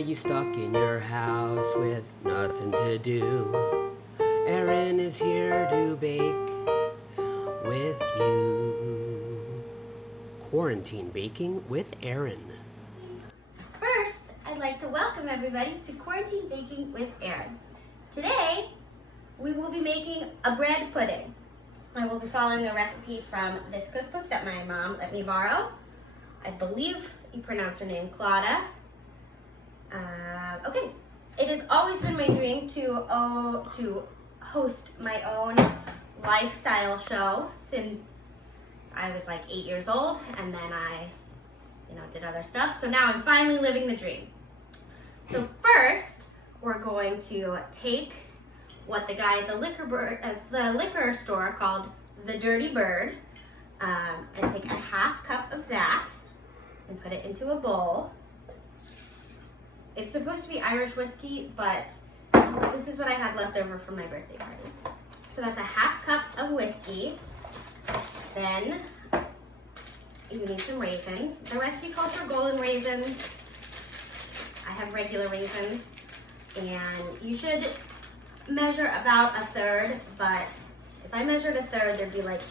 you stuck in your house with nothing to do? Erin is here to bake with you. Quarantine Baking with Erin. First, I'd like to welcome everybody to Quarantine Baking with Erin. Today, we will be making a bread pudding. I will be following a recipe from this cookbook that my mom let me borrow. I believe you pronounce her name Claudia. Okay, it has always been my dream to host my own lifestyle show since I was like 8 years old, and then I did other stuff. So now I'm finally living the dream. So first, we're going to take what the guy at the liquor store called the Dirty Bird, and take a half cup of that and put it into a bowl. It's supposed to be Irish whiskey, but this is what I had left over from my birthday party. So that's a half cup of whiskey. Then you need some raisins. The recipe calls for golden raisins. I have regular raisins. And you should measure about a third, but if I measured a third, there'd be like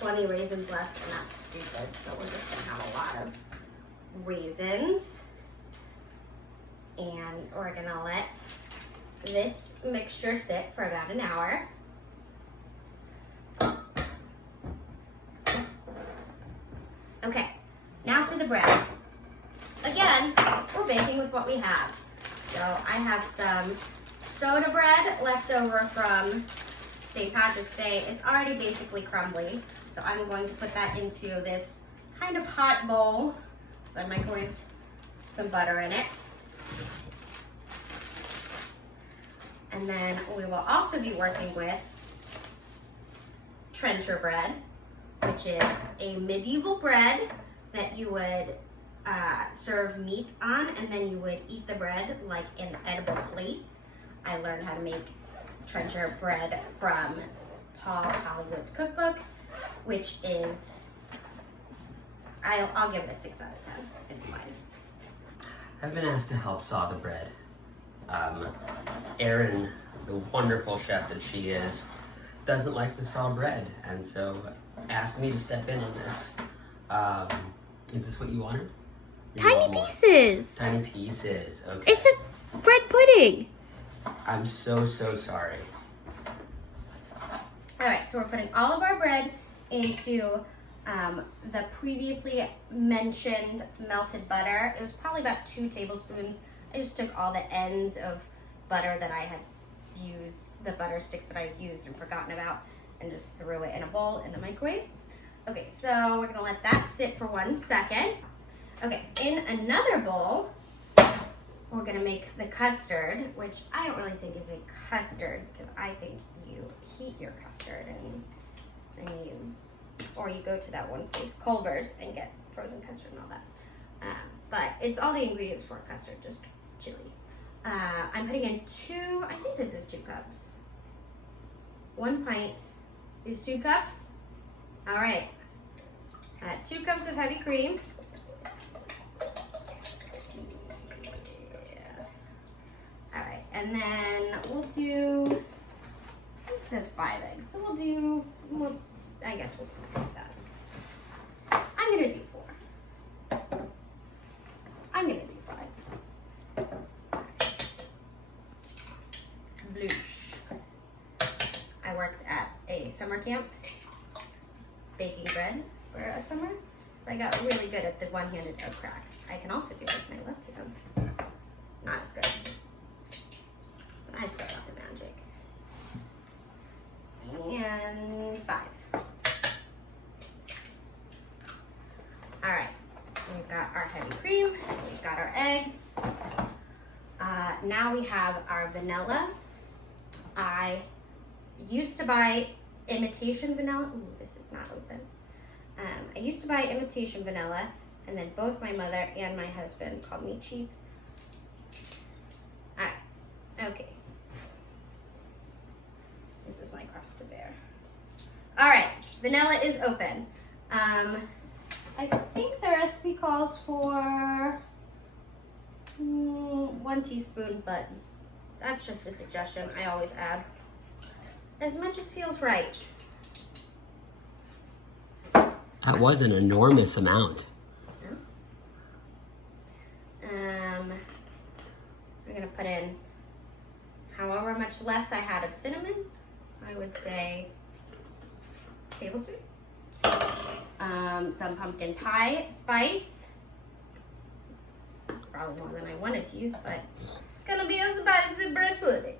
20 raisins left, and that's stupid. So we're just gonna have a lot of raisins. And we're gonna let this mixture sit for about an hour. Okay, now for the bread. Again, we're baking with what we have. So I have some soda bread left over from St. Patrick's Day. It's already basically crumbly. So I'm going to put that into this kind of hot bowl. So I microwaved some butter in it. And then we will also be working with trencher bread, which is a medieval bread that you would serve meat on, and then you would eat the bread like an edible plate. I learned how to make trencher bread from Paul Hollywood's cookbook, which is, I'll give it a 6 out of 10. It's fine. I've been asked to help saw the bread. Erin, the wonderful chef that she is, doesn't like to saw bread, and so asked me to step in on this. Is this what you wanted? Tiny pieces. Tiny pieces, okay. It's a bread pudding. I'm so sorry. All right, so we're putting all of our bread into the previously mentioned melted butter. It was probably about 2 tablespoons. I just took all the ends of butter that I had used, the butter sticks that I had used and forgotten about, and just threw it in a bowl in the microwave. Okay, so we're gonna let that sit for 1 second. Okay, in another bowl, we're gonna make the custard, which I don't really think is a custard, because I think you heat your custard or you go to that one place, Culver's, and get frozen custard and all that. But it's all the ingredients for a custard, just chili. I'm putting in I think this is 2 cups. 1 pint is 2 cups. All right, 2 cups of heavy cream. All right, and then we'll do, it says 5 eggs, so I guess we'll put that. I'm gonna do 4. I'm gonna do 5. Bloosh. I worked at a summer camp baking bread for a summer, so I got really good at the one-handed dough crack. I can also do it with my left hand. Not as good, but I still got the magic. And 5. All right, we've got our heavy cream, we've got our eggs. Now we have our vanilla. I used to buy imitation vanilla. Ooh, this is not open. I used to buy imitation vanilla, and then both my mother and my husband called me cheap. All right, okay. This is my cross to bear. All right, vanilla is open. I think the recipe calls for 1 1 teaspoon, but that's just a suggestion. I always add as much as feels right. That was an enormous amount. We're gonna put in however much left I had of cinnamon. I would say a tablespoon. Some pumpkin pie spice. It's probably more than I wanted to use, but it's gonna be a spicy bread pudding.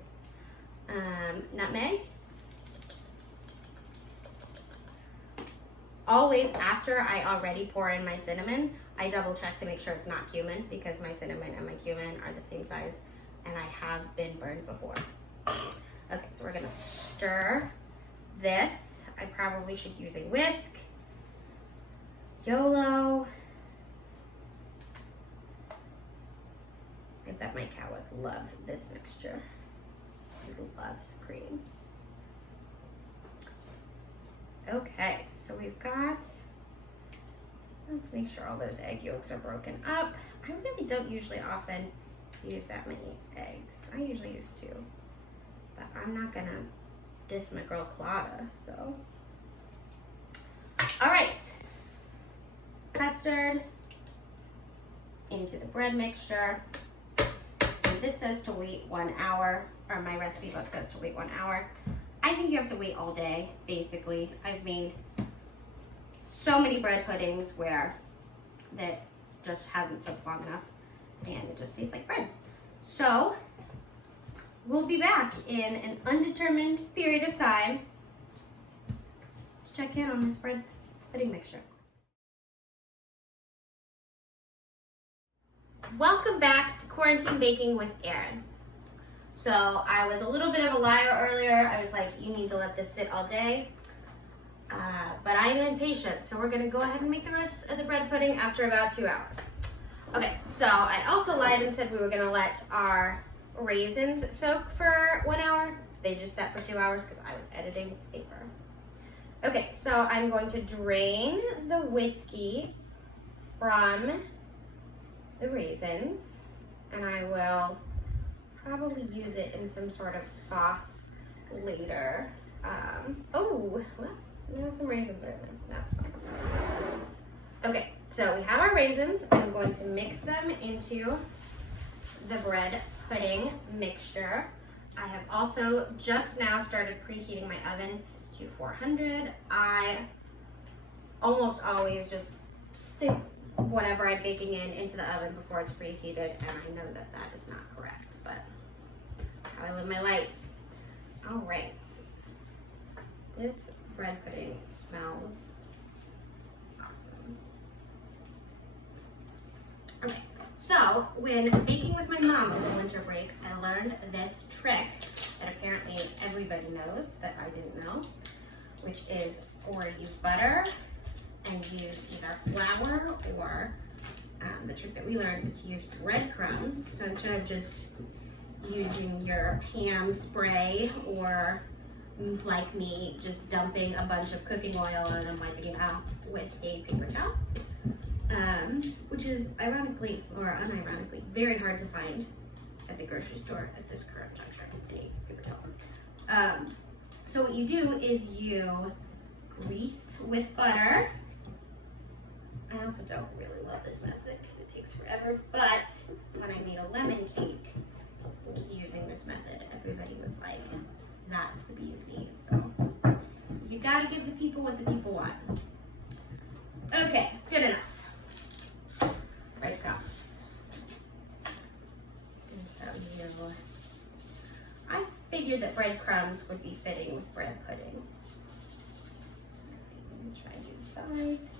Nutmeg. Always after I already pour in my cinnamon, I double check to make sure it's not cumin, because my cinnamon and my cumin are the same size and I have been burned before. Okay, so we're gonna stir this. I probably should use a whisk. YOLO. I bet my cow would love this mixture. He loves creams. Okay, so we've got, let's make sure all those egg yolks are broken up. I really don't usually often use that many eggs. I usually use 2, but I'm not gonna diss my girl Claudia, so. All right, custard into the bread mixture. And this says to wait 1 hour, or my recipe book says to wait 1 hour. I think you have to wait all day, basically. I've made so many bread puddings where that just hasn't soaked long enough and it just tastes like bread. So we'll be back in an undetermined period of time to check in on this bread pudding mixture. Welcome back to Quarantine Baking with Erin. So I was a little bit of a liar earlier. I was like, you need to let this sit all day. But I'm impatient, so we're gonna go ahead and make the rest of the bread pudding after about 2 hours. Okay, so I also lied and said we were gonna let our raisins soak for 1 hour. They just sat for 2 hours because I was editing paper. Okay, so I'm going to drain the whiskey from the raisins, and I will probably use it in some sort of sauce later. Oh, well, there's some raisins right there. That's fine. Okay, so we have our raisins. I'm going to mix them into the bread pudding mixture. I have also just now started preheating my oven to 400. I almost always just stick whatever I'm baking into the oven before it's preheated, and I know that that is not correct, but that's how I live my life. All right, this bread pudding smells awesome. Okay, so when baking with my mom over the winter break, I learned this trick that apparently everybody knows that I didn't know, which is for use butter and use either flour or the trick that we learned is to use breadcrumbs. So instead of just using your Pam spray or like me, just dumping a bunch of cooking oil and then wiping it off with a paper towel, which is ironically or unironically very hard to find at the grocery store at this current juncture. Any paper towels. So what you do is you grease with butter. I also don't really love this method because it takes forever, but when I made a lemon cake using this method, everybody was like, that's the bee's knees. So you gotta give the people what the people want. Okay, good enough. Breadcrumbs. And so I figured that breadcrumbs would be fitting with bread pudding. Let me try to do the sides.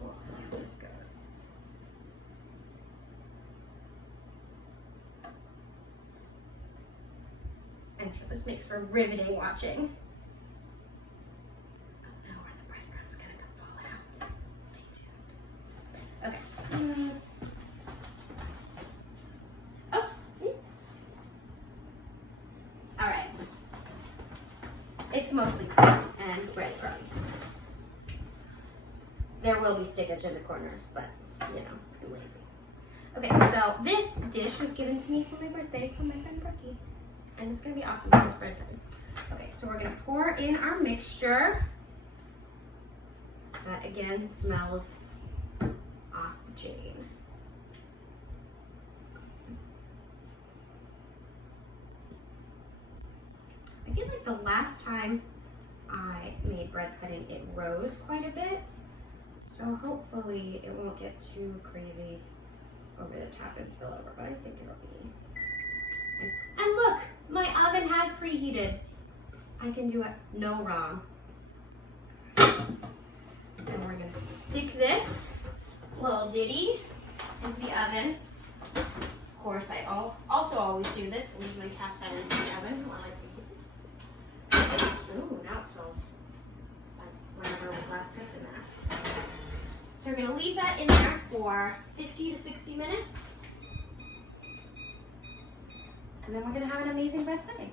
We'll see how this goes. I'm sure this makes for riveting watching. Oh no, are the breadcrumbs gonna come falling out? Stay tuned. Okay. All right. It's mostly cooked and breadcrumbed. There will be stickage in the corners, but you know, I'm lazy. Okay, so this dish was given to me for my birthday from my friend Brookie. And it's gonna be awesome with this bread pudding. Okay, so we're gonna pour in our mixture. That again smells off the chain. I feel like the last time I made bread pudding, it rose quite a bit. So hopefully it won't get too crazy over the top and spill over, but I think it'll be. And look, my oven has preheated. I can do it no wrong. And we're gonna stick this little ditty into the oven. Of course, I also always do this, leave my cast iron in the oven while I preheat it. Ooh, now it smells like whatever was last cooked in there. So we're gonna leave that in there for 50 to 60 minutes. And then we're gonna have an amazing bread pudding.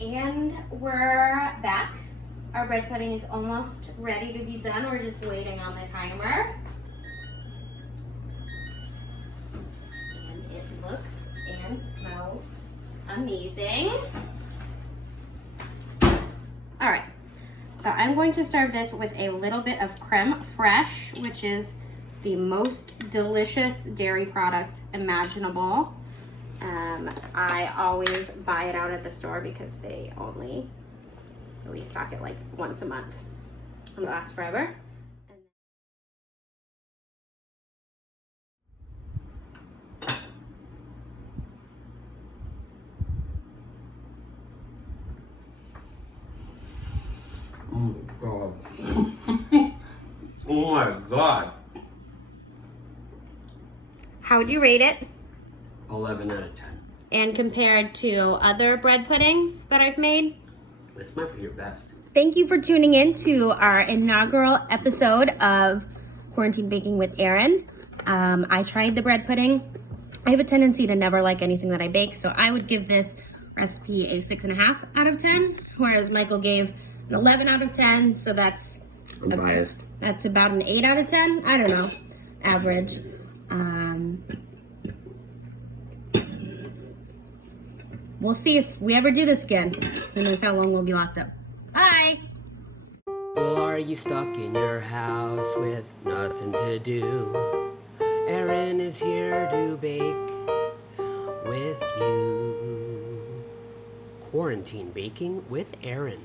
And we're back. Our bread pudding is almost ready to be done. We're just waiting on the timer. And it looks and smells amazing. All right, so I'm going to serve this with a little bit of creme fraiche, which is the most delicious dairy product imaginable. I always buy it out at the store because they only restock it like once a month. It lasts forever. Oh God. Oh my God. How would you rate it? 11 out of 10. And compared to other bread puddings that I've made? This might be your best. Thank you for tuning in to our inaugural episode of Quarantine Baking with Erin. I tried the bread pudding. I have a tendency to never like anything that I bake, so I would give this recipe a 6.5 out of 10, whereas Michael gave an 11 out of 10, so that's Unbiased. That's about an 8 out of 10. I don't know, average. We'll see if we ever do this again. Who knows how long we'll be locked up. Bye! Well, are you stuck in your house with nothing to do? Erin is here to bake with you. Quarantine Baking with Erin.